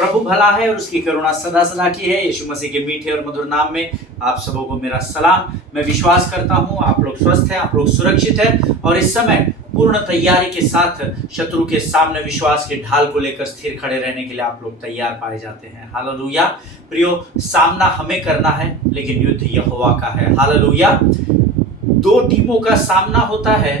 प्रभु भला है और उसकी करुणा सदा सदा की है। यीशु मसीह के मीठे और मधुर नाम में आप सबों को मेरा सलाम। मैं विश्वास करता हूँ आप लोग स्वस्थ हैं, आप लोग सुरक्षित हैं और इस समय पूर्ण तैयारी के साथ शत्रु के सामने विश्वास के ढाल को लेकर स्थिर खड़े रहने के लिए आप लोग तैयार पाए जाते हैं। हालेलुया। प्रियो, सामना हमें करना है लेकिन युद्ध यहोवा का है। हालेलुया। दो टीमों का सामना होता है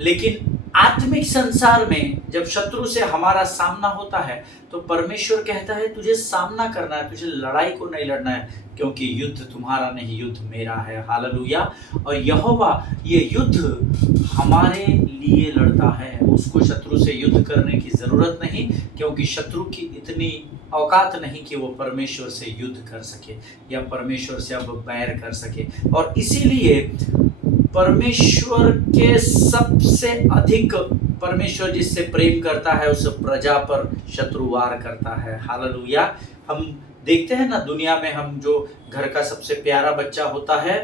लेकिन आत्मिक संसार में जब शत्रु से हमारा सामना होता है तो परमेश्वर कहता है तुझे सामना करना है, तुझे लड़ाई को नहीं लड़ना है, क्योंकि युद्ध तुम्हारा नहीं, युद्ध मेरा है। हालेलुया। और यहोवा ये युद्ध हमारे लिए लड़ता है, उसको शत्रु से युद्ध करने की जरूरत नहीं, क्योंकि शत्रु की इतनी औकात नहीं कि वो परमेश्वर से युद्ध कर सके या परमेश्वर से अब बैर कर सके। और इसीलिए परमेश्वर के सबसे अधिक परमेश्वर जिससे प्रेम करता है उस प्रजा पर शत्रु वार करता है। हालेलुया। हम देखते हैं ना, दुनिया में हम जो घर का सबसे प्यारा बच्चा होता है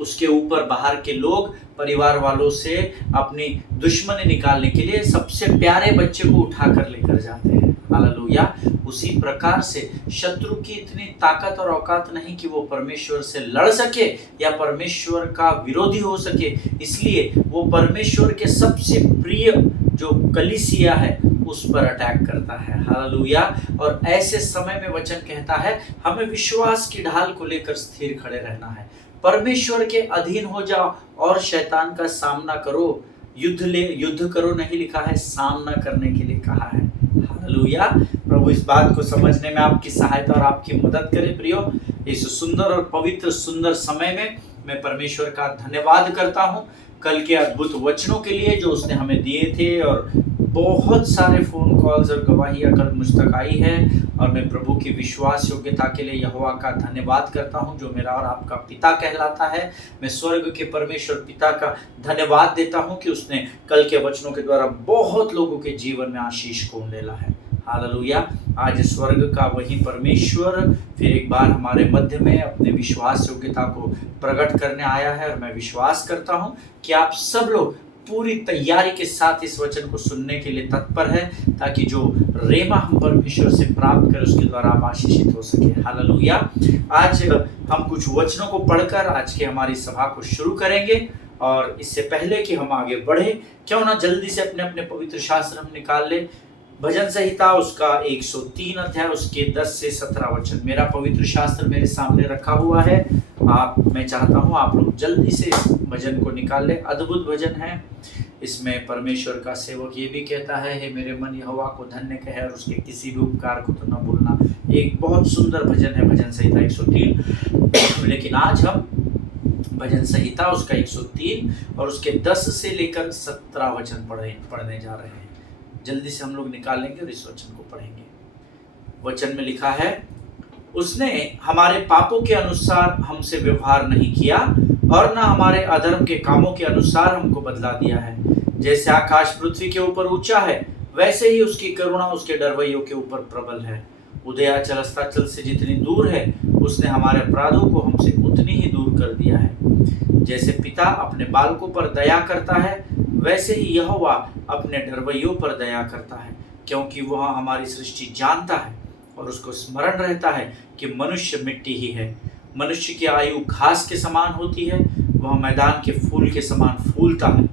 उसके ऊपर बाहर के लोग परिवार वालों से अपनी दुश्मनी निकालने के लिए सबसे प्यारे बच्चे को उठा कर लेकर जाते हैं। हालेलुया। उसी प्रकार से शत्रु की इतनी ताकत और औकात नहीं कि वो परमेश्वर से लड़ सके या परमेश्वर का विरोधी हो सके, इसलिए वो परमेश्वर के सबसे प्रिय जो कलीसिया है उस पर अटैक करता है। हालेलुया। और ऐसे समय में वचन कहता है हमें विश्वास की ढाल को लेकर स्थिर खड़े रहना है, परमेश्वर के अधीन हो जाओ और शैतान का सामना करो। युद्ध करो नहीं लिखा है, सामना करने के लिए कहा है। हालेलुया। प्रभु इस बात को समझने में आपकी सहायता और आपकी मदद करे। प्रियो, इस सुंदर और पवित्र सुंदर समय में मैं परमेश्वर का धन्यवाद करता हूँ कल के अद्भुत वचनों के लिए जो उसने हमें दिए थे, और बहुत सारे फोन कॉल्स और गवाहियां कल मुझ तक आई है। और मैं प्रभु की विश्वास योग्यता के लिए यहोवा का धन्यवाद करता हूं जो मेरा और आपका पिता कहलाता है। मैं स्वर्ग के परमेश्वर पिता का धन्यवाद देता हूं कि उसने कल के वचनों के द्वारा बहुत लोगों के जीवन में आशीष को उंडेला है। हालेलुया। आज स्वर्ग का वही परमेश्वर फिर एक बार हमारे मध्य में अपने विश्वास योग्यता को प्रकट करने आया है, और मैं विश्वास करता हूं कि आप सब लोग पूरी तैयारी के साथ इस वचन को सुनने के लिए तत्पर है, ताकि जो रेमा हम परमेश्वर से प्राप्त करें उसके द्वारा आप आशीषित हो सके। हालेलुया। आज हम कुछ वचनों को पढ़कर आज की हमारी सभा को शुरू करेंगे, और इससे पहले कि हम आगे बढ़े, क्यों ना जल्दी से अपने अपने पवित्र शास्त्र हम निकाल ले। भजन संहिता उसका 103 अध्याय उसके 10 से 17 वचन मेरा पवित्र शास्त्र मेरे सामने रखा हुआ है। मैं चाहता हूँ आप लोग जल्दी से इस भजन को निकाल ले। अद्भुत भजन है। इसमें परमेश्वर का सेवक ये भी कहता है, हे मेरे मन यहोवा को धन्य कहे और उसके किसी भी उपकार को तो न भूलना। एक बहुत सुंदर भजन है भजन संहिता 103। लेकिन आज हम भजन संहिता उसका 103 और उसके 10 से लेकर 17 वचन पढ़ने जा रहे हैं। जल्दी से हम लोग निकाल लेंगे और इस वचन को पढ़ेंगे। वचन में लिखा है, उसने हमारे पापों के अनुसार हमसे व्यवहार नहीं किया और न हमारे अधर्म के कामों के अनुसार हमको बदला दिया है। जैसे आकाश पृथ्वी के ऊपर ऊंचा है वैसे ही उसकी करुणा उसके डरवैयों के ऊपर प्रबल है। उदयाचल अस्ताचल से जितनी दूर है उसने हमारे अपराधों को हमसे उतनी ही दूर कर दिया है। जैसे पिता अपने बालकों पर दया करता है वैसे ही यहोवा अपने डरवैयों पर दया करता है, क्योंकि वह हमारी सृष्टि जानता है और उसको स्मरण रहता है कि मनुष्य मिट्टी ही है। मनुष्य की आयु घास के समान होती है, वह मैदान के फूल के समान फूलता है,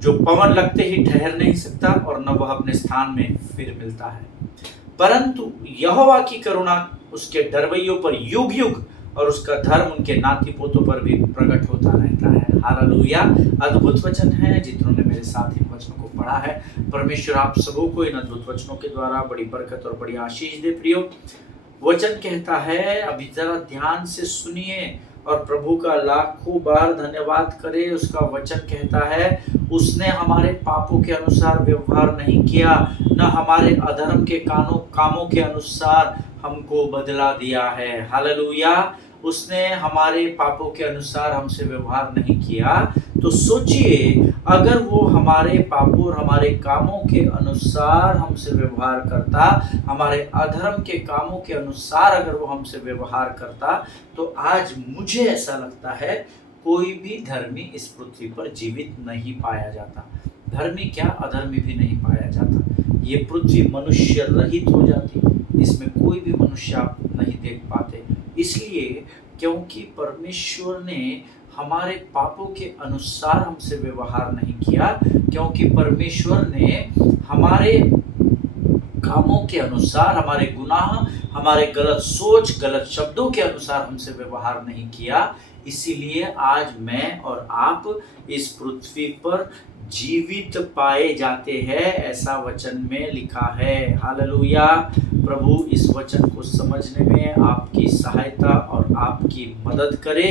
जो पवन लगते ही ठहर नहीं सकता और न वह अपने स्थान में फिर मिलता है। परंतु यहोवा की करुणा उसके डरवैयों पर युग युग और उसका धर्म उनके नाती पोतों पर भी प्रकट होता रहता है। हालेलुया। अद्भुत वचन है। जितनों ने मेरे साथ इन वचनों को पढ़ा है, परमेश्वर आप सबों को इन अद्भुत वचनों के द्वारा बड़ी बरकत और बड़ी आशीष दे। प्रियो, वचन कहता है, अभी जरा ध्यान से सुनिए और प्रभु का लाखों बार धन्यवाद करे। उसका वचन कहता है, उसने हमारे पापों के अनुसार व्यवहार नहीं किया, न हमारे अधर्म के कामों के अनुसार हमको बदला दिया है। हालेलुया। उसने हमारे पापों के अनुसार हमसे व्यवहार नहीं किया, तो सोचिए अगर वो हमारे पापों और हमारे कामों के अनुसार हमसे व्यवहार करता, हमारे अधर्म के कामों के अनुसार अगर वो हमसे व्यवहार करता, तो आज मुझे ऐसा लगता है कोई भी धर्मी इस पृथ्वी पर जीवित नहीं पाया जाता। धर्मी क्या, अधर्मी भी नहीं पाया जाता। ये पृथ्वी मनुष्य रहित हो जाती, इसमें कोई भी मनुष्य आप नहीं देख पाते। इसलिए क्योंकि परमेश्वर ने हमारे पापों के अनुसार हमसे व्यवहार नहीं किया, क्योंकि परमेश्वर ने हमारे कामों के अनुसार, हमारे गुनाह, हमारे गलत सोच, गलत शब्दों के अनुसार हमसे व्यवहार नहीं किया, इसीलिए आज मैं और आप इस पृथ्वी पर जीवित पाए जाते हैं, ऐसा वचन में लिखा है। हालेलुया। प्रभु इस वचन को समझने में आपकी सहायता और आपकी मदद करे।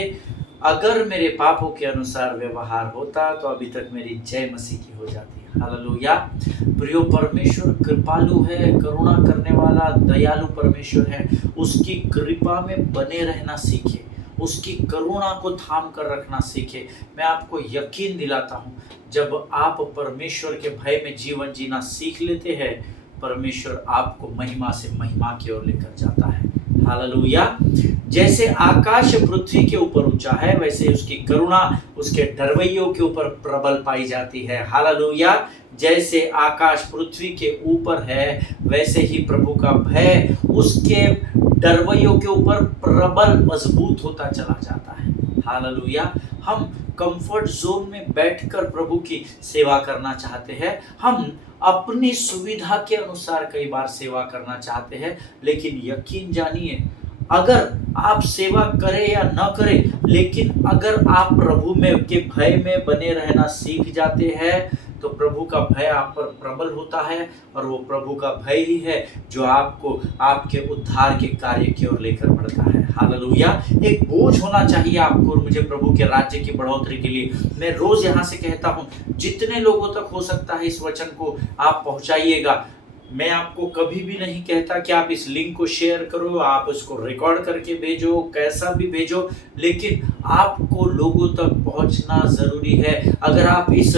अगर मेरे पापों के अनुसार व्यवहार होता तो अभी तक मेरी जय मसीह की हो जाती। हालेलुया। प्रियो, परमेश्वर कृपालु है, करुणा करने वाला दयालु परमेश्वर है। उसकी कृपा में बने रहना सीखे, उसकी करुणा को थाम कर रखना सीखे। मैं आपको यकीन दिलाता हूँ, जब आप परमेश्वर के भय में जीवन जीना सीख लेते हैं, परमेश्वर आपको महिमा से महिमा की ओर लेकर जाता है। हालेलुया। जैसे आकाश पृथ्वी के ऊपर ऊंचा है, वैसे उसकी करुणा उसके डरवैयों के ऊपर प्रबल पाई जाती है। हालेलुया। जैसे आकाश पृथ्वी के ऊपर है, वैसे ही प्रभु का भय उसके डरवैयों के ऊपर प्रबल मजबूत होता चला जाता है। हालेलुया। हम कंफर्ट जोन में बैठकर प्रभु की सेवा करना चाहते हैं, हम अपनी सुविधा के अनुसार कई बार सेवा करना चाहते हैं, लेकिन यकीन जानिए, अगर आप सेवा करें या न करें, लेकिन अगर आप प्रभु में के भय में बने रहना सीख जाते हैं, तो प्रभु का भय आप पर प्रबल होता है, और वो प्रभु का भय ही है जो आपको आपके उद्धार के कार्य की ओर लेकर बढ़ता है। हालेलुया। एक बोझ होना चाहिए आपको और मुझे प्रभु के राज्य की बढ़ोतरी के लिए। मैं रोज यहाँ से कहता हूँ, जितने लोगों तक हो सकता है इस वचन को आप पहुँचाइएगा। मैं आपको कभी भी नहीं कहता कि आप इस लिंक को शेयर करो, आप उसको रिकॉर्ड करके भेजो, कैसा भी भेजो, लेकिन आपको लोगों तक पहुंचना जरूरी है। अगर आप इस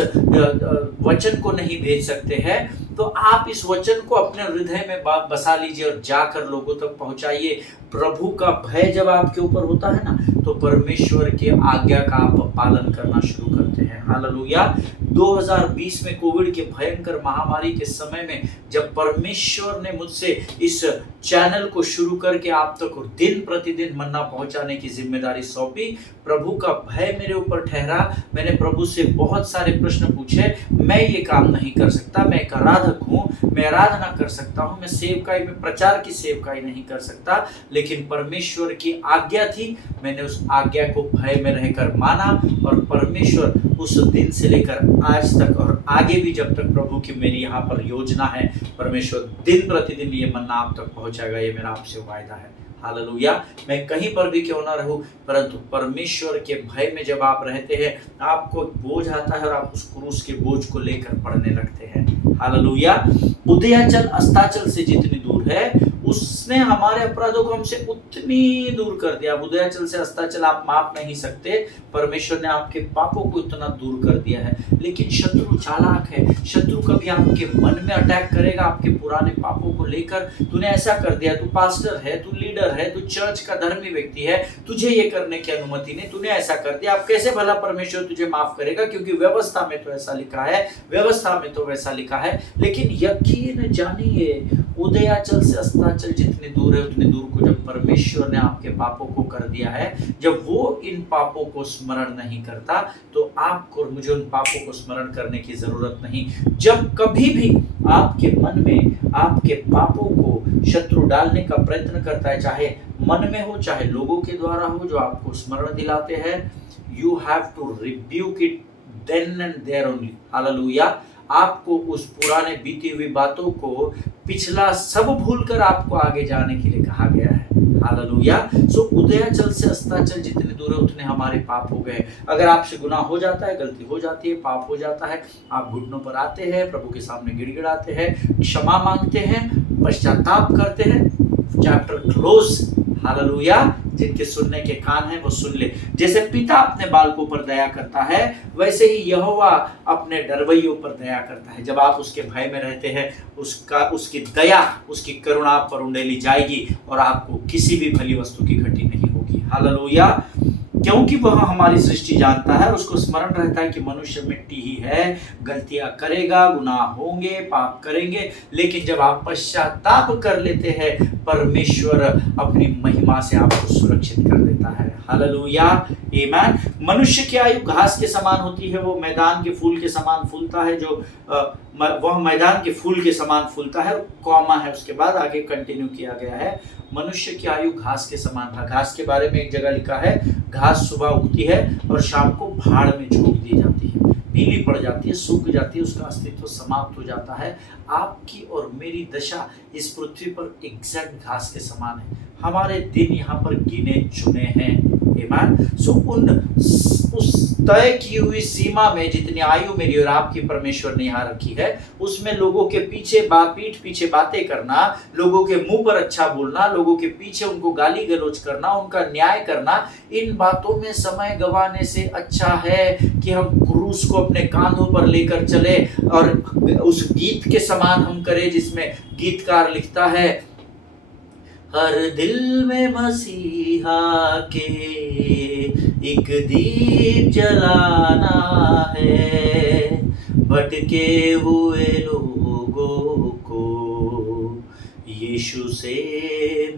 वचन को नहीं भेज सकते हैं, तो आप इस वचन को अपने हृदय में बसा लीजिए और जाकर लोगों तक पहुंचाइए। प्रभु का भय जब आपके ऊपर होता है ना, तो परमेश्वर के आज्ञा का आप पालन करना शुरू करते हैं। हालेलुया। 2020 में कोविड के भयंकर महामारी के समय में जब परमेश्वर ने मुझसे इस चैनल को शुरू करके आप तक दिन प्रतिदिन मन्ना पहुंचाने की जिम्मेदारी सौंपी, प्रभु का भय मेरे ऊपर ठहरा। मैंने प्रभु से बहुत सारे प्रश्न पूछे। मैं ये काम नहीं कर सकता, मैं एक आराधक हूँ, मैं आराधना कर सकता हूँ, मैं सेवकाई में प्रचार की सेवकाई नहीं कर सकता, लेकिन परमेश्वर की आज्ञा थी। मैंने उस आज्ञा को भय में रहकर माना, और परमेश्वर उस दिन से लेकर आज तक और आगे भी जब तक प्रभु की मेरी यहाँ पर योजना है, परमेश्वर दिन प्रतिदिन ये मन्ना आप तक पहुंचाएगा। ये मेरा आपसे वायदा है। हालेलुया। मैं कहीं पर भी क्यों ना रहूं, परंतु परमेश्वर के भय में जब आप रहते हैं, आपको बोझ आता है और आप उस क्रूस के बोझ को लेकर पढ़ने लगते हैं। हालेलुया। उदयाचल अस्ताचल से जितनी दूर है, उसने हमारे अपराधों को हमसे उतनी दूर कर दिया। उदयाचल से अस्ताचल आप माप नहीं सकते, परमेश्वर ने आपके पापों को इतना दूर कर दिया है। लेकिन शत्रु चालाक है, शत्रु कभी आपके मन में अटैक करेगा आपके पुराने पापों को लेकर। तूने ऐसा कर दिया, तू पास्टर है, तू लीडर है, तू चर्च का धर्मी व्यक्ति है, तुझे ये करने की अनुमति नहीं, तूने ऐसा कर दिया, अब कैसे भला परमेश्वर तुझे माफ करेगा, क्योंकि व्यवस्था में तो ऐसा लिखा है, व्यवस्था में तो वैसा लिखा है। लेकिन यकीन जानिए, उदयाचल से अस्ताचल जितनी दूर है, उतनी दूर को जब परमेश्वर ने आपके पापों को कर दिया है, जब वो इन पापों को स्मरण नहीं करता, तो आपको और मुझे उन पापों को स्मरण करने की जरूरत नहीं। जब कभी भी आपके मन में आपके पापों को शत्रु डालने का प्रयत्न करता है, चाहे मन में हो चाहे लोगों के द्वारा हो जो आपको स्मरण दिलाते हैं, you have to rebuke it then and there only. Hallelujah. आपको उस पुराने बीती हुई बातों को, पिछला सब भूलकर आपको आगे जाने के लिए कहा गया है। हालेलुया। सो उदयाचल से अस्ताचल जितने दूर है, उतने हमारे पाप हो गए। अगर आपसे गुनाह हो जाता है, गलती हो जाती है, पाप हो जाता है, आप घुटनों पर आते हैं, प्रभु के सामने गिड़गिड़ाते हैं, क्षमा मांगते हैं, पश्चाताप करते हैं, चैप्टर क्लोज। हालेलुया। जिनके सुनने के कान हैं वो सुन ले। जैसे पिता अपने बालकों पर दया करता है, वैसे ही यहोवा अपने डरवैयों पर दया करता है। जब आप उसके भय में रहते हैं, उसकी दया, उसकी करुणा आप पर उंडेली जाएगी और आपको किसी भी भली वस्तु की घटी नहीं होगी। हालेलुया। क्योंकि वह हमारी सृष्टि जानता है और उसको स्मरण रहता है कि मनुष्य मिट्टी ही है, गलतियां करेगा, गुनाह होंगे, पाप करेंगे, लेकिन जब आप पश्चाताप कर लेते हैं परमेश्वर अपनी महिमा से आपको सुरक्षित कर देता है। हालेलुया, आमीन। मनुष्य की आयु घास के समान होती है, वो मैदान के फूल के समान फूलता है, जो वह मैदान के फूल के समान फूलता है, कॉमा है उसके बाद आगे कंटिन्यू किया गया है, मनुष्य की आयु घास के समान था। घास के बारे में एक जगह लिखा है, घास सुबह उगती है और शाम को भाड़ में झोंक दी जाती है, पीली पड़ जाती है, सूख जाती है, उसका अस्तित्व समाप्त हो जाता है। आपकी और मेरी दशा इस पृथ्वी पर एग्जैक्ट घास के समान है। हमारे दिन यहाँ पर गिने चुने हैं, आमीन। सो उस तय की हुई सीमा में जितनी आयु मेरी और आपकी परमेश्वर ने यहाँ रखी है, उसमें लोगों के पीठ पीछे बातें करना, लोगों के मुंह पर अच्छा बोलना, लोगों के पीछे उनको गाली गलौज करना, उनका न्याय करना, इन बातों में समय गंवाने से अच्छा है कि हम क्रूस को अपने कांधों पर लेकर चले और उस गीत के समान हम करें जिसमें गीतकार लिखता है, हर दिल में मसीहा के एक दीप जलाना है, भटके हुए लोगों को यीशु से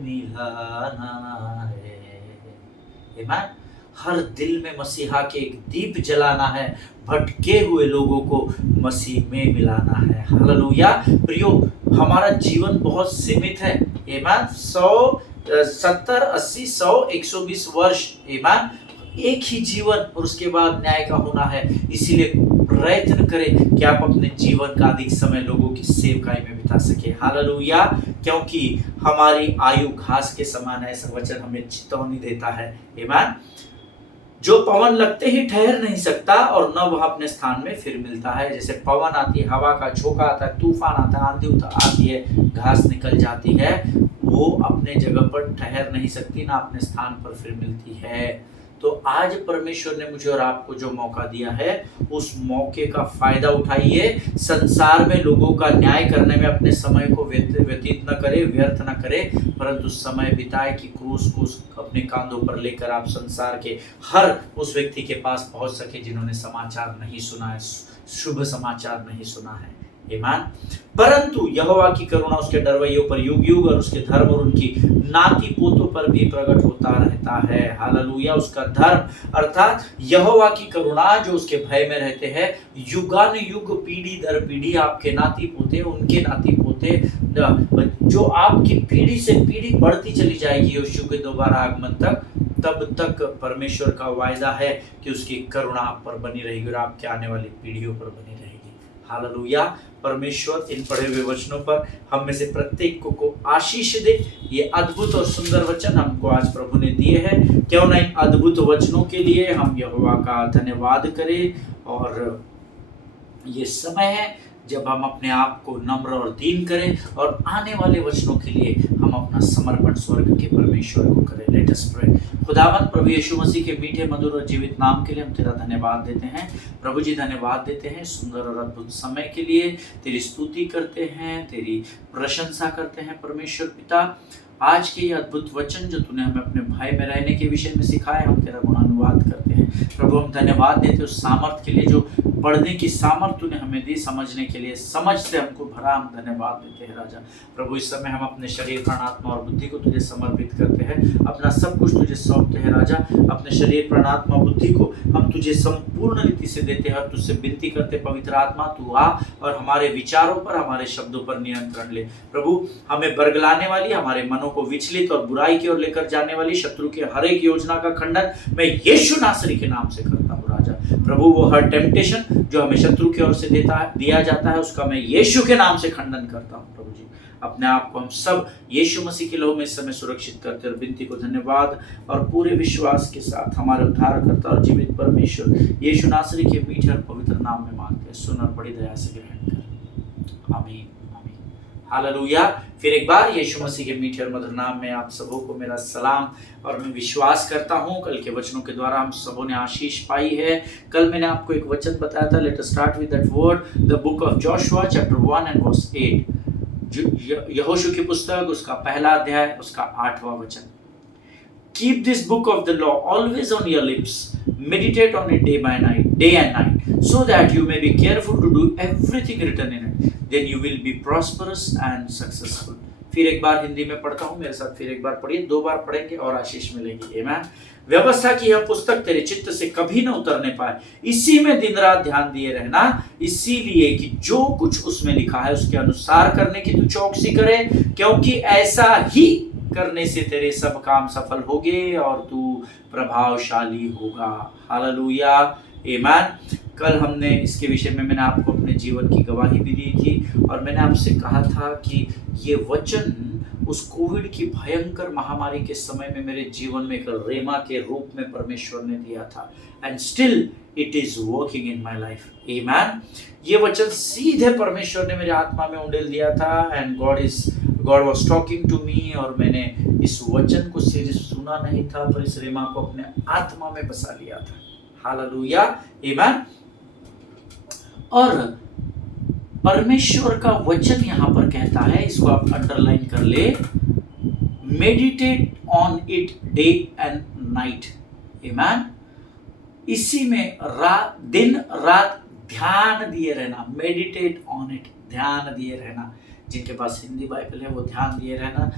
मिलाना है। आमीन। हर दिल में मसीहा के एक दीप जलाना है, भटके हुए लोगों को मसीह में मिलाना है। हालेलुया। प्रियो, हमारा जीवन बहुत सीमित है, आमीन। 100, 70, 80, 100, 120 वर्ष, आमीन, एक ही जीवन, और उसके बाद न्याय का होना है। इसीलिए प्रयत्न करें कि आप अपने जीवन का अधिक समय लोगों की सेवकाई में बिता सके। हालेलुया। क्योंकि हमारी आयु घास के समान है, ऐसा वचन हमें चेतावनी देता है, आमीन। जो पवन लगते ही ठहर नहीं सकता और न वह अपने स्थान में फिर मिलता है। जैसे पवन आती है, हवा का झोंका आता है, तूफान आता है, आंधी आती है, घास निकल जाती है, वो अपने जगह पर ठहर नहीं सकती, ना अपने स्थान पर फिर मिलती है। तो आज परमेश्वर ने मुझे और आपको जो मौका दिया है, उस मौके का फायदा उठाइए। संसार में लोगों का न्याय करने में अपने समय को व्यतीत न करे, व्यर्थ न करे, परंतु समय बिताए कि क्रूस को अपने कांधों पर लेकर आप संसार के हर उस व्यक्ति के पास पहुंच सके जिन्होंने समाचार नहीं सुना है, शुभ समाचार नहीं सुना है, आमीन। परंतु यहोवा की करुणा उसके डरवैयों पर युग युग और उसके धर्म और उनकी नाती पोतों पर भी प्रकट होता रहता है। हालेलुया। उसका धर्म अर्थात यहोवा की करुणा जो उसके भय में रहते हैं, युगान युग, पीढ़ी दर पीढ़ी आपके नाती पोते, उनके नाती पोते, जो आपकी पीढ़ी से पीढ़ी बढ़ती चली जाएगी यीशु के दोबारा आगमन तक, तब तक परमेश्वर का वायदा है कि उसकी करुणा आप पर बनी रहेगी और आपके आने वाली पीढ़ियों पर बनी रहेगी। हालेलुया। परमेश्वर इन पढ़े हुए वचनों पर हम में से प्रत्येक को आशीष दे। ये अद्भुत और सुंदर वचन हमको आज प्रभु ने दिए हैं। क्यों ना इन अद्भुत वचनों के लिए हम यहोवा का धन्यवाद करें। और ये समय है जब हम अपने आप को नम्र और दीन करें और आने वाले वचनों के लिए हम अपना समर्पण स्वर्ग के परमेश्वर को करें। Let us pray. खुदावन प्रभु यीशु मसीह के मीठे, मधुर और जीवित नाम के लिए हम तेरा धन्यवाद देते हैं। प्रभु जी धन्यवाद देते हैं सुंदर और अद्भुत समय के लिए। तेरी स्तुति करते हैं, तेरी प्रशंसा करते हैं परमेश्वर पिता। आज के ये अद्भुत वचन जो तूने हमें अपने भाई में रहने के विषय में सिखाया, हम तेरा गुणानुवाद करते हैं। प्रभु हम धन्यवाद देते उस सामर्थ के लिए जो पढ़ने की सामर्थ तूने हमें दी, समझने के लिए समझ से हमको भरा, हम धन्यवाद देते हैं राजा। प्रभु इस समय हम अपने शरीर, प्राण, आत्मा और बुद्धि को तुझे समर्पित करते हैं। अपना सब कुछ तुझे सौंपते हैं राजा। अपने शरीर, प्राण, आत्मा, बुद्धि को हम तुझे संपूर्ण रीति से देते हैं और तुझसे विनती करते, पवित्र आत्मा तू आ और हमारे विचारों पर, हमारे शब्दों पर नियंत्रण ले। प्रभु हमें बरगलाने वाली, हमारे मनों को विचलित और बुराई की ओर लेकर जाने वाली शत्रु की हर एक योजना का खंडन मैं यीशु नासरी के नाम से करता हूँ राजा। प्रभु वो हर टेम्पटेशन जो हमें शत्रु की ओर से दिया जाता है, उसका मैं यीशु के नाम से खंडन करता हूँ। प्रभु जी अपने आप को हम सब यीशु मसीह के लहू में इस समय सुरक्षित करते और विनती को धन्यवाद और पूरे विश्वास के साथ हमारे उद्धारकर्ता और जीवित परमेश्वर यीशु नासरी के मीठे और पवित्र नाम में मांगते हैं। सुन और बड़ी दया से ग्रहण कर, आमीन। हालेलुया। फिर एक बार यीशु मसीह के मीठे और मधुर नाम में आप सबों को मेरा सलाम। और मैं विश्वास करता हूं कल के वचनों के द्वारा हम सबों ने आशीष पाई है। कल मैंने आपको एक वचन बताया था, let us start with that word, the book of Joshua chapter 1 and verse 8। यहोशू की पुस्तक उसका पहला अध्याय उसका 8वां वचन। Keep this book of the law always on your lips. Meditate on it day and night, so that you may be careful to do everything written in it. Then you will be prosperous and successful. फिर एक बार हिंदी में पढ़ता हूँ, मेरे साथ फिर एक बार पढ़िए, 2 बार पढ़ेंगे और आशीष मिलेगी। आमीन। व्यवस्था की यह पुस्तक तेरे चित्त से कभी न उतरने पाए, इसी में दिन रात ध्यान दिए रहना, इसीलिए कि जो कुछ उसमें लिखा है उसके अनुसार करने की तू चौकसी करे, क्योंकि ऐसा ही करने से तेरे सब काम सफल होंगे और तू प्रभावशाली होगा। हालेलुया, आमीन। कल हमने इसके विषय में मैंने आपको अपने जीवन की गवाही भी दी थी और मैंने आपसे कहा था कि ये वचन उस कोविड की भयंकर महामारी के समय में मेरे जीवन में एक रेमा के रूप में परमेश्वर ने दिया था, and still it is working in my life. आमीन। ये वचन सीधे परमेश्वर ने मेरे आत्मा में उंडेल दिया था, and God was talking to me, और मैंने इस वचन को सिर्फ सुना नहीं था पर इस रेमा को अपने आत्मा में बसा लिया था। हालेलुया, आमीन। और परमेश्वर का वचन यहां पर कहता है, इसको आप अंडरलाइन कर ले, meditate on it day and night. आमीन। इसी में दिन रात ध्यान दिए रहना। मेडिटेट ऑन इट, ध्यान दिए रहना। जिनके पास हिंदी बाइबल है वो ध्यान दिए रहना।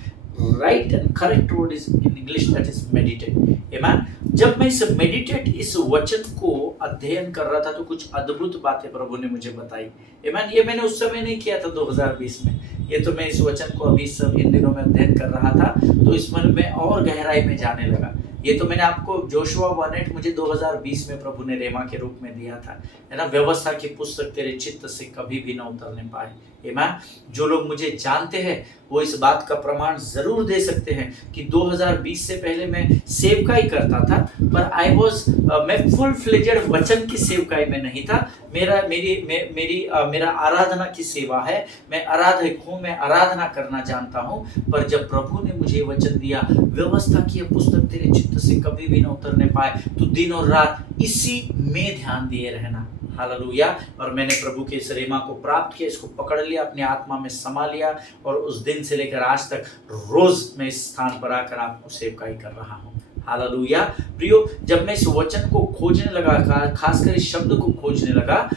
Right and correct word is in English, that is meditate. आमीन। जब मैं इस वचन को अध्ययन कर रहा था तो कुछ अद्भुत बातें प्रभु ने मुझे बताई। आमीन। ये मैंने उस समय नहीं किया था 2020 में, ये तो मैं इस वचन को अभी सब इन दिनों में अध्ययन कर रहा था तो इसमें मैं और गहराई में जाने लगा। ये तो मैंने आपको जोशुआ 1:8 मुझे 2020 में प्रभु ने रेमा के रूप में दिया था, है ना। व्यवस्था की पुस्तक तेरे चित्त से कभी भी न उतरने पाए। आमीन। जो लोग मुझे जानते हैं वो इस बात का प्रमाण जरूर दे सकते हैं कि 2020 से पहले मैं सेवकाई करता था, पर मैं फुल फ्लेजेड वचन की सेवकाई में नहीं था। मेरा आराधना की सेवा है, मैं आराधक हूँ, मैं आराधना करना जानता हूँ। पर जब प्रभु ने मुझे वचन दिया, व्यवस्था की पुस्तक तेरे चित्त से कभी भी न उतरने पाए, तो दिन और रात इसी में ध्यान दिए रहना। हालेलुया। और मैंने प्रभु के इस रेमा को प्राप्त किया, इसको पकड़ लिया, अपने आत्मा में समा लिया, और उस दिन से लेकर आज तक रोज मैं इस स्थान पर आकर आपको सेवकाई कर रहा हूँ। हालेलुया। प्रियो, जब मैं इस वचन को खोजने लगा, खासकर इस शब्द को खोजने लगा,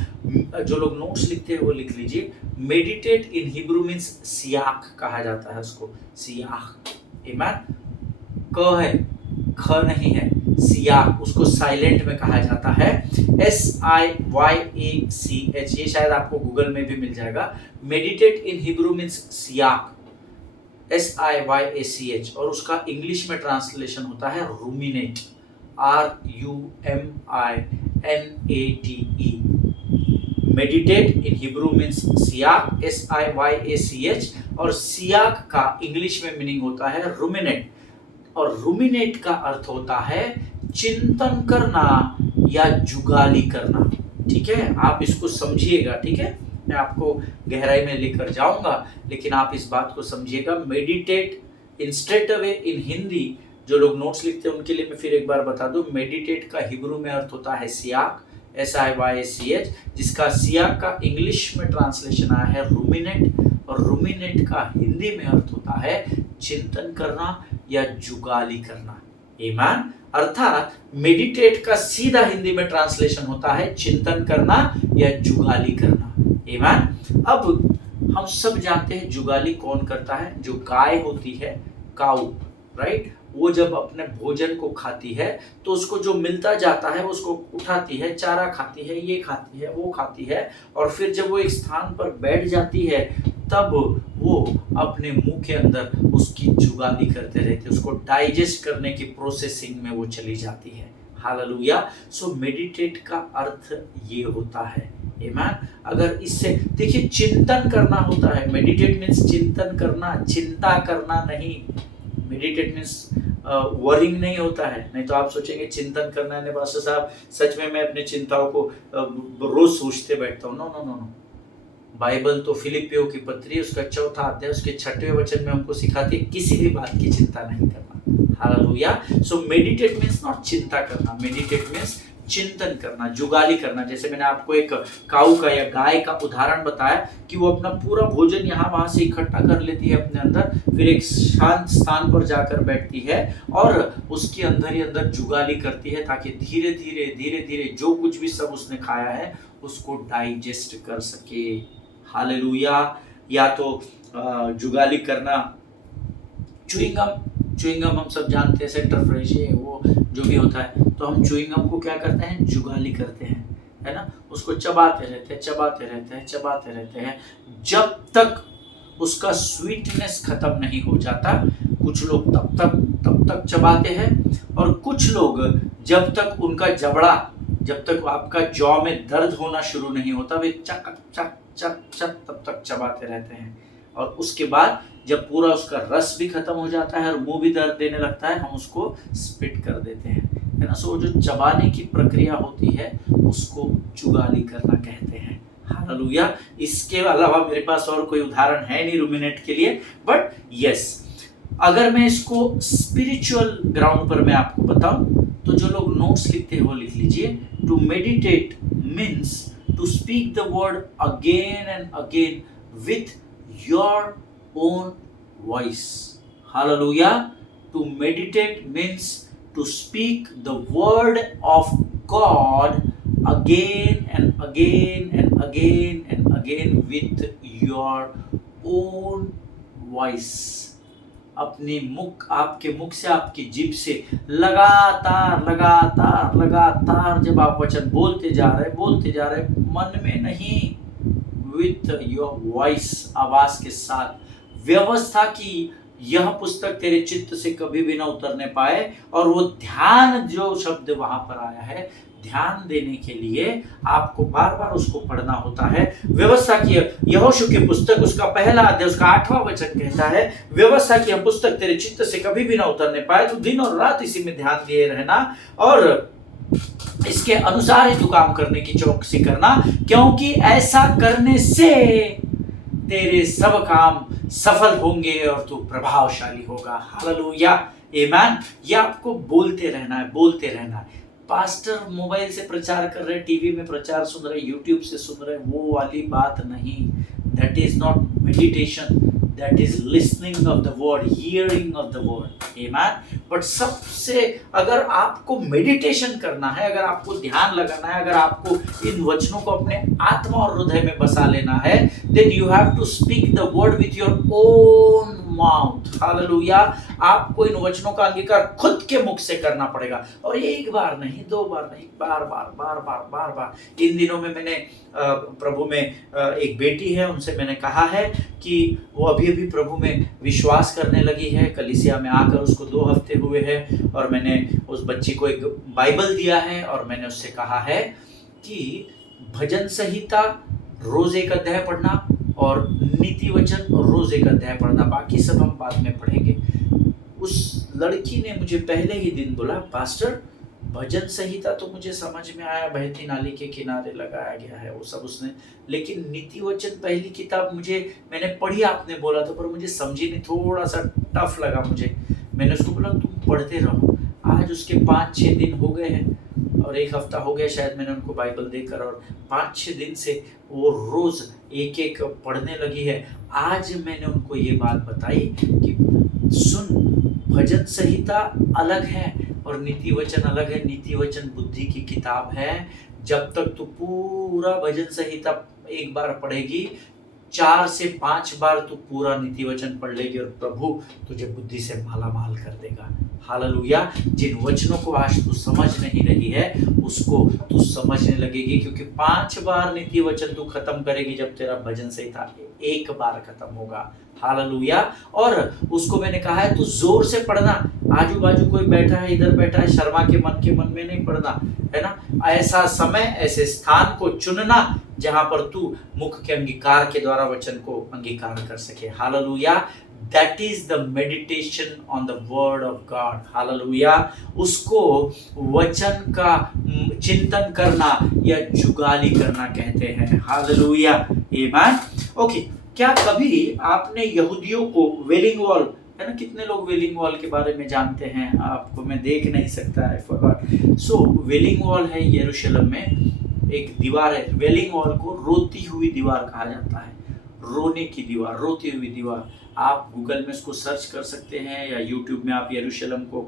जो लोग नोट्स लिखते हैं वो लिख लीजिए। मेडिटेट इन हिब्रू मीन्स सियाक कहा जाता है उसको, सियाक। आमीन। क है, ख नहीं है, सियाक, उसको साइलेंट में कहा जाता है, SIYACH। ये शायद आपको गूगल में भी मिल जाएगा। मेडिटेट इन हिब्रू मीन्स सियाक, SIYACH, और उसका इंग्लिश में ट्रांसलेशन होता है ruminate, RUMINATE। Meditate in Hebrew means सियाक, SIYACH, और सियाक का इंग्लिश में मीनिंग होता है रूमिनेट, और रूमिनेट का अर्थ होता है चिंतन करना या जुगाली करना। ठीक है, आप इसको समझिएगा। ठीक है, मैं आपको गहराई में लेकर जाऊंगा, लेकिन आप इस बात को समझिएगा। Meditate in straight away in Hindi, जो लोग नोट्स लिखते हैं उनके लिए मैं फिर एक बार बता दूं, मेडिटेट का हिब्रू में अर्थ होता है सियाक, SIYACH, जिसका सियाक का इंग्लिश में ट्रांसलेशन आया है रूमिनेट, और रूमिनेट का हिंदी में अर्थ होता है चिंतन करना या जुगाली करना। आमीन। अर्थात मेडिटेट का सीधा हिंदी में ट्रांसलेशन होता है चिंतन करना या जुगाली करना। आमीन। अब हम सब जानते हैं जुगाली कौन करता है। जो गाय होती है, काऊ, राइट, वो जब अपने भोजन को खाती है तो उसको जो मिलता जाता है उसको उठाती है, चारा खाती है, ये खाती है, वो खाती है, और फिर जब वो एक स्थान पर बैठ जाती है तब वो अपने मुंह के अंदर उसकी जुगाली करते रहते हैं, उसको डाइजेस्ट करने की प्रोसेसिंग में वो चली जाती है। हालेलुया। सो मेडिटेट का अर्थ ये होता है। आमीन। अगर इससे देखिए, चिंतन करना होता है, मेडिटेट मीन्स चिंतन करना, चिंता करना नहीं। मेडिटेट मीन्स वरिंग नहीं होता है, नहीं तो आप सोचेंगे चिंतन करना है पास्टर साहब, सच में मैं अपनी चिंताओं को रोज सोचते बैठता हूँ। No no no no. Bible तो फिलिपियों की पत्री उसका 4 अध्याय उसके 6वें वचन में हमको सिखाती है किसी भी बात की चिंता नहीं करना। Hallelujah. So meditate means not चिंता करना, मेडिटेट मीन्स चिंतन करना, जुगाली करना। जैसे मैंने आपको एक काऊ का या गाय का उदाहरण बताया कि वो अपना पूरा भोजन यहाँ वहां से इकट्ठा कर लेती है अपने अंदर, फिर एक शांत स्थान पर जाकर बैठती है और उसके अंदर ही अंदर जुगाली करती है ताकि धीरे धीरे जो कुछ भी सब उसने खाया है उसको डाइजेस्ट कर सके। हालेलुया। या तो जुगाली करना, च्युइंगम हम सब जानते हैं, सेंटर फ्रेश है वो जो भी होता है, तो हम च्युइंगम को क्या करते हैं, जुगाली करते हैं, है ना। उसको चबाते रहते हैं जब तक उसका स्वीटनेस खत्म नहीं हो जाता। कुछ लोग तब तक चबाते हैं और कुछ लोग जब तक उनका जबड़ा, जब तक आपका जॉ में दर्द होना शुरू नहीं होता, वे चक चक चक चक तब तक चबाते रहते हैं। और उसके बाद जब पूरा उसका रस भी खत्म हो जाता है और मुंह भी दर्द देने लगता है, हम उसको स्पिट कर देते हैं, है ना। सो जो चबाने की प्रक्रिया होती है उसको जुगाली करना कहते हैं। हालेलुया। इसके अलावा मेरे पास और कोई उदाहरण है नहीं रुमिनेट के लिए, बट यस, अगर मैं इसको स्पिरिचुअल ग्राउंड पर मैं आपको बताऊं तो जो लोग नोट्स लिखते हैं वो लिख लीजिए। To meditate means to speak the word again and again with your own voice. Hallelujah. To meditate means to speak the word of God again and again and again and again with your own voice. अपने मुख, आपके मुख से, आपकी जीभ से लगातार जब आप वचन बोलते जा रहे मन में नहीं, विथ योर वॉइस, आवाज के साथ। व्यवस्था की यह पुस्तक तेरे चित्त से कभी भी ना उतरने पाए। और वो ध्यान, जो शब्द वहां पर आया है, ध्यान देने के लिए आपको बार बार उसको पढ़ना होता है। व्यवस्था की यहोशू की पुस्तक, उसका पहला अध्याय, उसका 8वां वचन कहता है, व्यवस्था की यह पुस्तक तेरे चित्त से कभी भी ना उतरने पाए, तो दिन और रात इसी में ध्यान दिए रहना और इसके अनुसार ही तू काम करने की चौकसी करना, क्योंकि ऐसा करने से तेरे सब काम सफल होंगे और तू प्रभावशाली होगा। हालेलुया, आमीन। ये आपको बोलते रहना है। पास्टर मोबाइल से प्रचार कर रहे, टीवी में प्रचार सुन रहे, यूट्यूब से सुन रहे, वो वाली बात नहीं। That is not meditation, that is listening of the word, hearing of the word, आमीन। बट सबसे, अगर आपको मेडिटेशन करना है, अगर आपको ध्यान लगाना है, अगर आपको इन वचनों को अपने आत्मा और हृदय में बसा लेना है, then you have to speak the word with your own mouth. Hallelujah. आपको इन वचनों का अंगीकार खुद के मुख से करना पड़ेगा, और ये एक बार नहीं, 2 बार नहीं, बार। इन दिनों में मैंने प्रभु में एक बेटी है, उनसे मैंने कहा है कि वो अभी प्रभु में विश्वास करने लगी है। कलीसिया में आकर उसको 2 हफ्ते हुए हैं और मैंने उस बच्ची को एक बाइबल दिया है और मैंने उससे कहा है कि भजन संहिता रोज एक अध्याय पढ़ना और नीति वचन रोज एक अध्याय पढ़ना, बाकी सब हम बाद में पढ़ेंगे। उस लड़की ने मुझे पहले ही दिन बोला, पास्टर भजन संहिता तो मुझे समझ में आया, बहती नाली के किनारे लगाया गया है वो सब उसने, लेकिन नीति वचन पहली किताब मैंने पढ़ी, आपने बोला था, पर मुझे समझी नहीं, थोड़ा सा टफ लगा मुझे। मैंने उसको बोला तुम पढ़ते रहो। आज उसके 5-6 दिन हो गए हैं और 1 हफ्ता हो गया शायद मैंने उनको बाइबल देकर, और 5-6 दिन से वो रोज एक पढ़ने लगी है। आज मैंने उनको ये बात बताई कि सुन, भजन संहिता अलग है और नीति वचन अलग है। नीति वचन बुद्धि की किताब है। जब तक तू पूरा भजन संहिता एक बार पढ़ेगी, 4 से 5 बार तू पूरा नीति वचन पढ़ लेगी और प्रभु तुझे बुद्धि से मालामाल कर देगा। हालेलुया। जिन वचनों को आज तू समझ नहीं रही है उसको तू समझने लगेगी, क्योंकि 5 बार नीति वचन तू खत्म करेगी जब तेरा भजन संहिता एक बार खत्म होगा। हालेलुया। और उसको मैंने कहा है तू जोर से पढ़ना, आजू बाजू कोई बैठा है, इधर बैठा है, शर्मा के मन में नहीं पढ़ना, है ना। ऐसा समय, ऐसे स्थान को चुनना जहां पर तू मुख के अंगीकार के द्वारा वचन को अंगीकार कर सके। Hallelujah. That is the meditation on the word of God. Hallelujah. उसको वचन का चिंतन करना या जुगाली करना कहते हैं। हालेलुया, आमीन। ओके, क्या कभी आपने यहूदियों को वेलिंग वॉल, है ना। कितने लोग वेलिंग वॉल के बारे में जानते हैं? आपको मैं देख नहीं सकता है फॉरवर्ड। सो वेलिंग वॉल है यरूशलेम में एक दीवार है। वेलिंग वॉल को रोती हुई दीवार कहा जाता है, रोने की दीवार, रोती हुई दीवार। आप गूगल में इसको सर्च कर सकते हैं या यूट्यूब में आप यरूशलेम को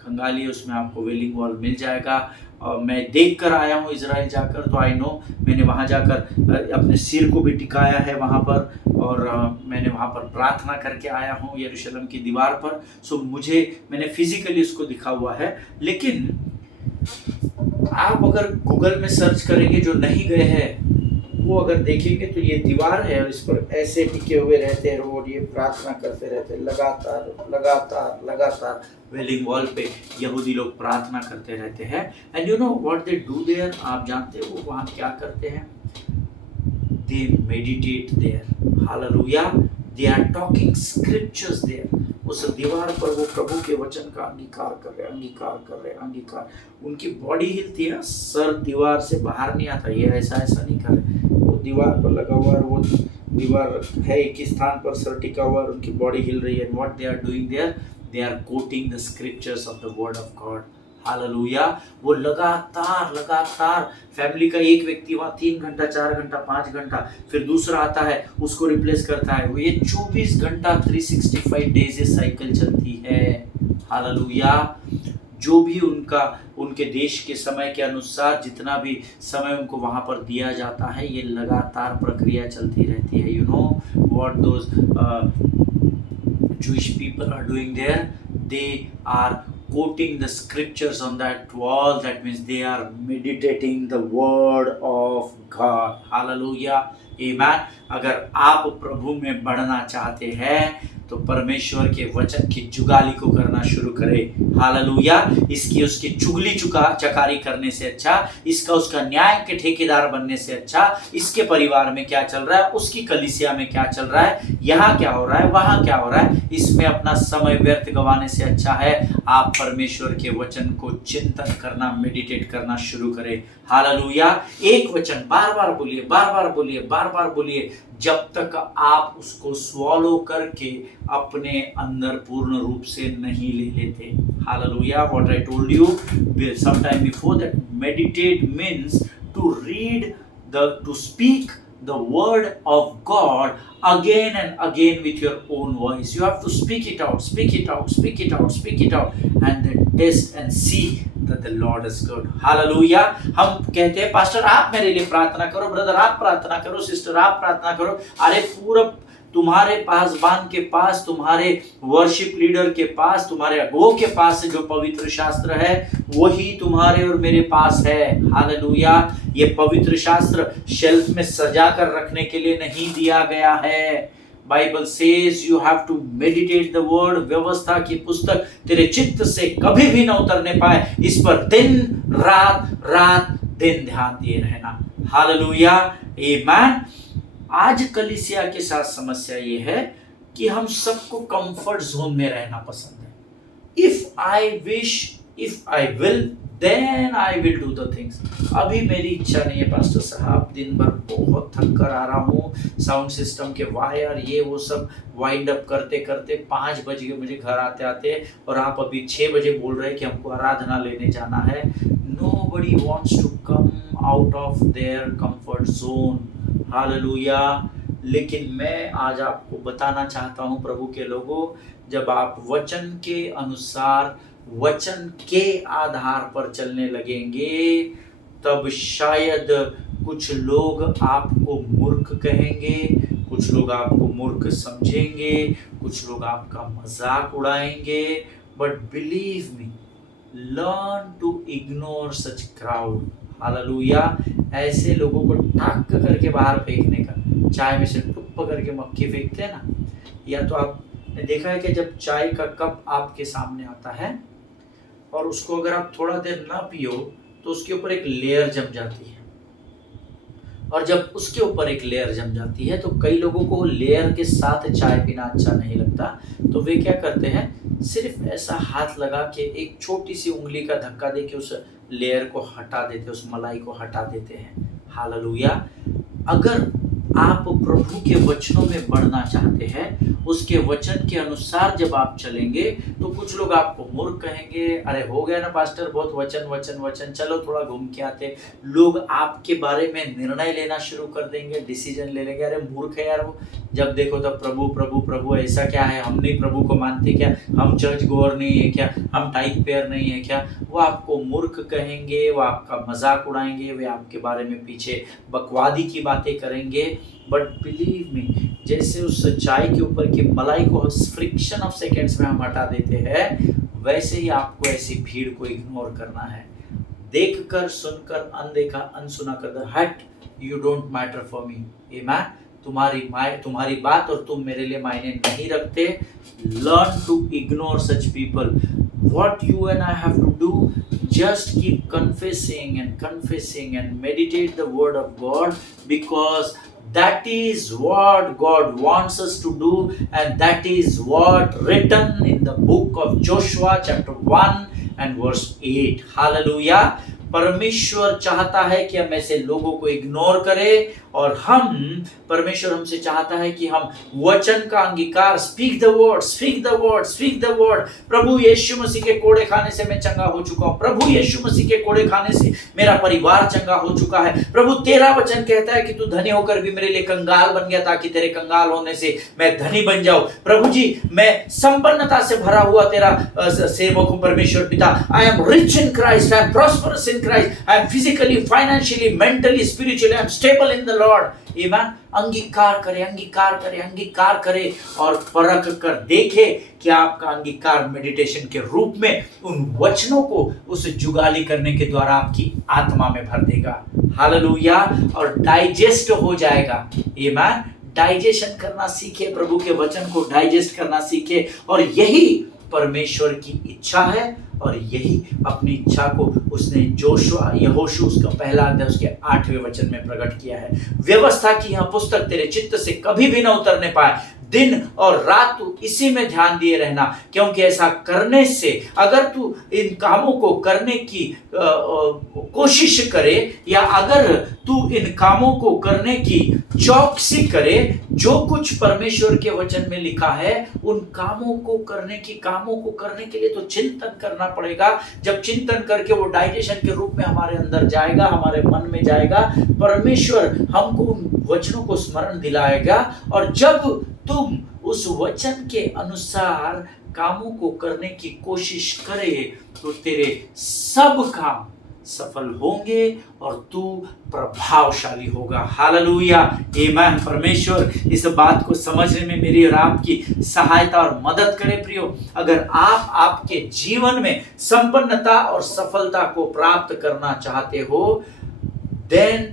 खंगालिए, उसमें आपको वेलिंग वॉल मिल जाएगा। और मैं देख कर आया हूँ इजराइल जाकर, तो आई नो, मैंने वहाँ जाकर अपने सिर को भी टिकाया है वहाँ पर, और मैंने वहाँ पर प्रार्थना करके आया हूँ यरूशलेम की दीवार पर। सो मैंने फिजिकली उसको दिखा हुआ है। लेकिन आप अगर गूगल में सर्च करेंगे, जो नहीं गए हैं वो अगर देखेंगे, तो ये दीवार है और इस पर ऐसे टिके हुए रहते हैं और ये प्रार्थना करते रहते हैं लगातार लगातार लगातार। वेलिंग वॉल पे यहूदी लोग प्रार्थना करते रहते हैं। And you know what they do there? आप जानते हो वो वहाँ क्या करते हैं? They meditate there, hallelujah. They are talking scriptures there. उस दीवार पर वो प्रभु के वचन का अंगीकार कर रहे, अंगीकार कर रहे, अंगीकार। उनकी बॉडी हिलती है, सर दीवार से बाहर नहीं आता, ये ऐसा नहीं कर रहे। वो दीवार पर लगा हुआ है, वो दीवार है एक ही स्थान पर, सर टिका हुआ और उनकी बॉडी हिल रही है। What they are doing there? They are quoting the scriptures of the word of God, hallelujah. वो लगातार लगातार, फैमिली का एक व्यक्ति वहाँ 3 घंटा 4 घंटा 5 घंटा, फिर दूसरा आता है उसको रिप्लेस करता है। वो ये 24 घंटा 365 डेज ये साइकिल चलती है, हालेलुया। जो भी उनके देश के समय के अनुसार जितना भी समय उनको वहाँ पर दिया जाता है, ये लगातार प्रक्रिया चलती रहती है। You know what those Jewish people are doing there? They are quoting the scriptures on that wall. That means they are meditating the word of God. Hallelujah. Amen. अगर आप प्रभु में बढ़ना चाहते हैं तो परमेश्वर के वचन की जुगाली को करना शुरू करें, हालेलुया। इसकी उसकी चुगली चकारी करने से अच्छा, इसका उसका न्याय के ठेकेदार बनने से अच्छा, इसके परिवार में क्या चल रहा है, उसकी कलीसिया में क्या चल रहा है, यहाँ क्या हो रहा है, वहाँ क्या हो रहा है, इसमें अपना समय व्यर्थ गंवाने से अच्छा है आप परमेश्वर के वचन को चिंतन करना, मेडिटेट करना शुरू करें, हालेलुया। एक वचन बार बार बोलिए, बार बार बोलिए, बार बार बोलिए, जब तक आप उसको स्वॉलो करके अपने अंदर पूर्ण रूप से नहीं ले लेते, hallelujah. What I told you some time before, that meditate means to read to speak the word of God again and again with your own voice. You have to speak it out, speak it out, speak it out, speak it out, and then test and see that the Lord is good. Hallelujah. हम कहते हैं pastor आप मेरे लिए प्रार्थना करो, brother आप प्रार्थना करो, सिस्टर आप प्रार्थना करो। अरे पूरा तुम्हारे पासबान के पास, तुम्हारे वर्शिप लीडर के पास, तुम्हारे अगुओं के पास जो पवित्र शास्त्र है वही तुम्हारे और मेरे पास है, हालेलुया। ये पवित्र शास्त्र शेल्फ में सजा कर रखने के लिए नहीं दिया गया है। Bible says you have to meditate the word. व्यवस्था की पुस्तक तेरे चित्त से कभी भी न उतरने पाए, इस पर दिन रात रात दिन ध्यान दिए रहना, हालेलुया, आमीन। आज कलीसिया के साथ समस्या ये है कि हम सबको कंफर्ट जोन में रहना पसंद है। If I wish, if I will, then I will do the things. अभी मेरी इच्छा नहीं है पास्टर साहब, दिन भर बहुत थक कर आ रहा हूँ, साउंड सिस्टम के वायर ये वो सब वाइंड अप करते करते 5 बज गए मुझे घर आते आते, और आप अभी 6 बजे बोल रहे हैं कि हमको आराधना लेने जाना है। Nobody wants to come out of their comfort zone, hallelujah. लेकिन मैं आज आपको बताना चाहता हूँ प्रभु के लोगों, जब आप वचन के अनुसार, वचन के आधार पर चलने लगेंगे, तब शायद कुछ लोग आपको मूर्ख कहेंगे, कुछ लोग आपको मूर्ख समझेंगे, कुछ लोग आपका मजाक उड़ाएंगे। But believe me, learn to ignore such crowd, hallelujah. ऐसे लोगों को टाक करके बाहर फेंकने का, चाय में से टुप करके मक्खी फेंकते हैं ना, या तो आपने देखा है कि जब चाय का कप आपके सामने आता है और उसको अगर आप थोड़ा देर ना पियो तो उसके ऊपर एक लेयर जम जाती है, और जब उसके ऊपर एक लेयर जम जाती है तो कई लोगों को लेयर के साथ चाय पीना अच्छा नहीं लगता, तो वे क्या करते हैं, सिर्फ ऐसा हाथ लगा के एक छोटी सी उंगली का धक्का दे के उस लेयर को हटा देते, उस मलाई को हटा देते हैं, हालेलुया। अगर आप प्रभु के वचनों में बढ़ना चाहते हैं उसके वचन के अनुसार जब आप चलेंगे तो कुछ लोग आपको मूर्ख कहेंगे, अरे हो गया ना पास्टर, बहुत वचन वचन वचन, चलो थोड़ा घूम के आते। लोग आपके बारे में निर्णय लेना शुरू कर देंगे, डिसीजन ले लेंगे, अरे मूर्ख है यार वो, जब देखो तब प्रभु प्रभु प्रभु, ऐसा क्या है, हम नहीं प्रभु को मानते क्या, हम चर्च गोअर नहीं है क्या, हम टाइप पेयर नहीं है क्या। वो आपको मूर्ख कहेंगे, वो आपका मजाक उड़ाएंगे, वे आपके बारे में पीछे बकवादी की बातें करेंगे। बट बिलीव मी, जैसे उस सच्चाई के ऊपर की मलाई को फ्रिक्शन ऑफ सेकेंड्स में हम हटा देते हैं, वैसे ही आपको ऐसी भीड़ को इग्नोर करना है। देखकर सुनकर अनदेखा अनसुना कर हट, you don't matter for me. Amen. तुम्हारी बात और तुम मेरे लिए मायने नहीं रखते। Learn to ignore such people. What you and I have to do, just keep confessing and meditate the word of God, because that is what God wants us to do, and that is what written in the book of Joshua chapter 1 and verse 8. Hallelujah. परमेश्वर चाहता है कि हम ऐसे लोगों को ignore करें, और परमेश्वर हमसे चाहता है कि हम वचन का अंगीकार, speak the word, speak the word, speak the word. प्रभु यीशु मसीह के कोड़े खाने से मैं चंगा हो चुका हूँ, प्रभु यीशु मसीह के कोड़े खाने से मेरा परिवार चंगा हो चुका है। प्रभु तेरा वचन कहता है कि तू धनी होकर भी मेरे लिए कंगाल बन गया, ताकि तेरे कंगाल होने से मैं धनी बन जाऊं। प्रभु जी, मैं संपन्नता से भरा हुआ तेरा सेवक हूं परमेश्वर पिता। I am rich in Christ, I am prosperous in Christ, I am physically, financially, mentally, spiritually, I am stable in the Lord. Amen. अंगीकार करे, अंगीकार करे, अंगीकार करे, और परख कर देखे कि आपका अंगीकार मेडिटेशन के रूप में उन वचनों को उस जुगाली करने के द्वारा आपकी आत्मा में भर देगा। हालेलुया। और डाइजेस्ट हो जाएगा। आमेन। डाइजेशन करना सीखे, प्रभु के वचन को डाइजेस्ट करना सीखे, और यही परमेश्वर की इच्छा है, और यही अपनी इच्छा को उसने यहोशू उसका पहला अध्याय उसके 8वें वचन में प्रकट किया है। व्यवस्था की यह पुस्तक तेरे चित्त से कभी भी न उतरने पाए, दिन और रात तू इसी में ध्यान दिए रहना, क्योंकि ऐसा करने से अगर तू इन कामों को करने की कोशिश करे, या अगर तू इन कामों को करने की चौकसी करे, जो कुछ परमेश्वर के वचन में लिखा है, उन कामों को करने के लिए तो चिंतन करना पड़ेगा। जब चिंतन करके वो डाइजेशन के रूप में हमारे अंदर जाएगा, हमारे मन में जाएगा, परमेश्वर हमको उन वचनों को स्मरण दिलाएगा, और जब तुम उस वचन के अनुसार कामों को करने की कोशिश करे, तो तेरे सब काम सफल होंगे और तू प्रभावशाली होगा। हालेलुया। आमेन। परमेश्वर इस बात को समझने में मेरी और आपकी सहायता और मदद करे। प्रियो, अगर आप आपके जीवन में संपन्नता और सफलता को प्राप्त करना चाहते हो, then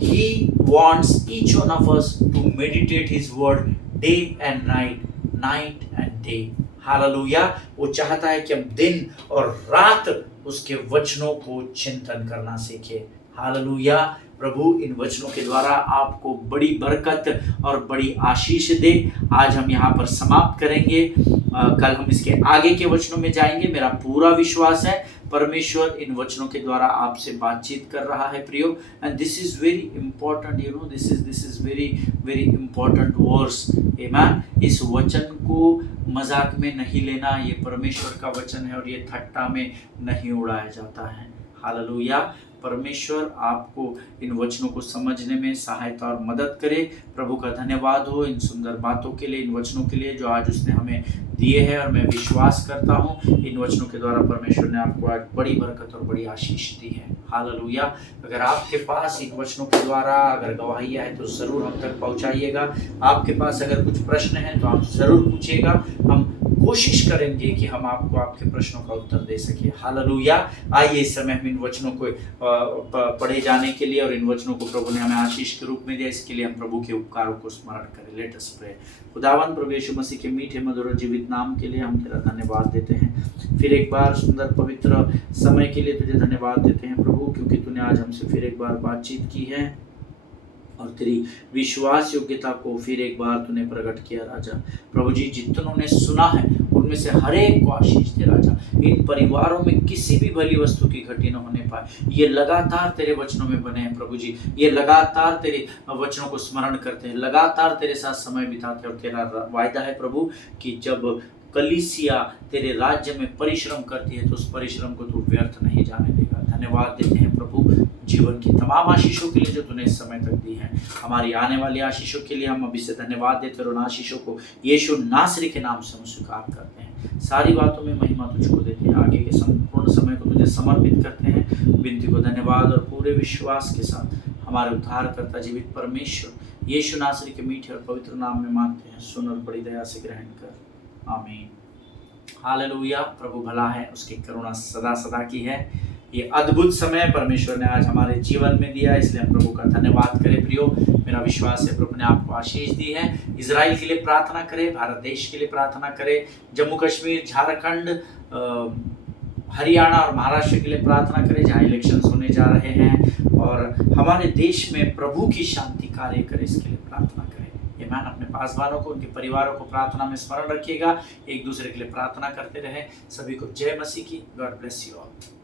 He wants each one of us to meditate His word day and night, night and day. Hallelujah. वो चाहता है कि हम दिन और रात उसके वचनों को चिंतन करना सीखे। हालेलुया। प्रभु इन वचनों के द्वारा आपको बड़ी बरकत और बड़ी आशीष दे। आज हम यहाँ पर समाप्त करेंगे, कल हम इसके आगे के वचनों में जाएंगे। मेरा पूरा विश्वास है परमेश्वर इन वचनों के द्वारा आपसे बातचीत कर रहा है प्रियो, and this is very important, you know, this is very very important verse. Amen. इस वचन को मजाक में नहीं लेना, ये परमेश्वर का वचन है और ये थट्टा में नहीं उड़ाया जाता है। हालेलुया। परमेश्वर आपको इन वचनों को समझने में सहायता और मदद करे। प्रभु का धन्यवाद हो इन सुंदर बातों के लिए, इन वचनों के लिए जो आज उसने हमें दिए हैं, और मैं विश्वास करता हूँ इन वचनों के द्वारा परमेश्वर ने आपको आज बड़ी बरकत और बड़ी आशीष दी है। हालेलुया। अगर आपके पास इन वचनों के द्वारा अगर गवाहियाँ है तो ज़रूर हम तक पहुँचाइएगा। आपके पास अगर कुछ प्रश्न हैं तो आप ज़रूर पूछिएगा, हम कोशिश करेंगे कि हम आपको आपके प्रश्नों का उत्तर दे सके। हालेलुया। आइए इस समय हम इन वचनों को पढ़े जाने के लिए, और इन वचनों को प्रभु ने हमें आशीष के रूप में दिया, इसके लिए हम प्रभु के उपकारों को स्मरण करें। Let us pray. खुदावन प्रभु यीशु मसीह के मीठे मधुर जीवित नाम के लिए हम तेरा धन्यवाद देते हैं। फिर एक बार सुंदर पवित्र समय के लिए तुझे धन्यवाद देते हैं प्रभु, क्योंकि तूने आज हमसे फिर एक बार बातचीत की है और तेरी विश्वास योग्यता को फिर एक बार तूने प्रकट किया राजा। प्रभु जी, जितनों ने सुना है उनमें से हर एक को आशीष दे राजा। इन परिवारों में किसी भी भली वस्तु की घटी न होने पाए। ये लगातार तेरे वचनों में बने हैं प्रभु जी, ये लगातार तेरे वचनों को स्मरण करते हैं, लगातार तेरे साथ समय बिताते हैं। और तेरा वायदा है प्रभु कि जब कलीसिया तेरे राज्य में परिश्रम करती है तो उस परिश्रम को तू व्यर्थ नहीं जाने देगा। धन्यवाद देते हैं प्रभु जीवन की तमाम आशीषों के लिए जो तूने इस समय तक दी है, हमारी आने वाली आशीषों के लिए हम अभी से धन्यवाद देते हैं और उन आशीषों को यीशु नासरी के नाम से हम स्वीकार करते हैं। सारी बातों में महिमा तुझको देते हैं, आगे के संपूर्ण समय को तुझे समर्पित करते हैं। विनती को धन्यवाद और पूरे विश्वास के साथ हमारे उद्धारकर्ता जीवित परमेश्वर यीशु नासरी के मीठे और पवित्र नाम में मांगते हैं। सुन और बड़ी दया से ग्रहण कर, आमीन। हालेलुया। प्रभु भला है, उसकी करुणा सदा सदा की है। ये अद्भुत समय परमेश्वर ने आज हमारे जीवन में दिया, इसलिए हम प्रभु का धन्यवाद करें। प्रियो, मेरा विश्वास है प्रभु ने आपको आशीष दी है। इजराइल के लिए प्रार्थना करें, भारत देश के लिए प्रार्थना करें, जम्मू कश्मीर, झारखंड, हरियाणा और महाराष्ट्र के लिए प्रार्थना करें जहाँ इलेक्शंस होने जा रहे हैं, और हमारे देश में प्रभु की शांति कार्य करे, इसके लिए प्रार्थना करें। ईमान अपने पास वालों को, उनके परिवारों को प्रार्थना में स्मरण रखिएगा। एक दूसरे के लिए प्रार्थना करते रहें। सभी को जय मसीह की। God bless you all.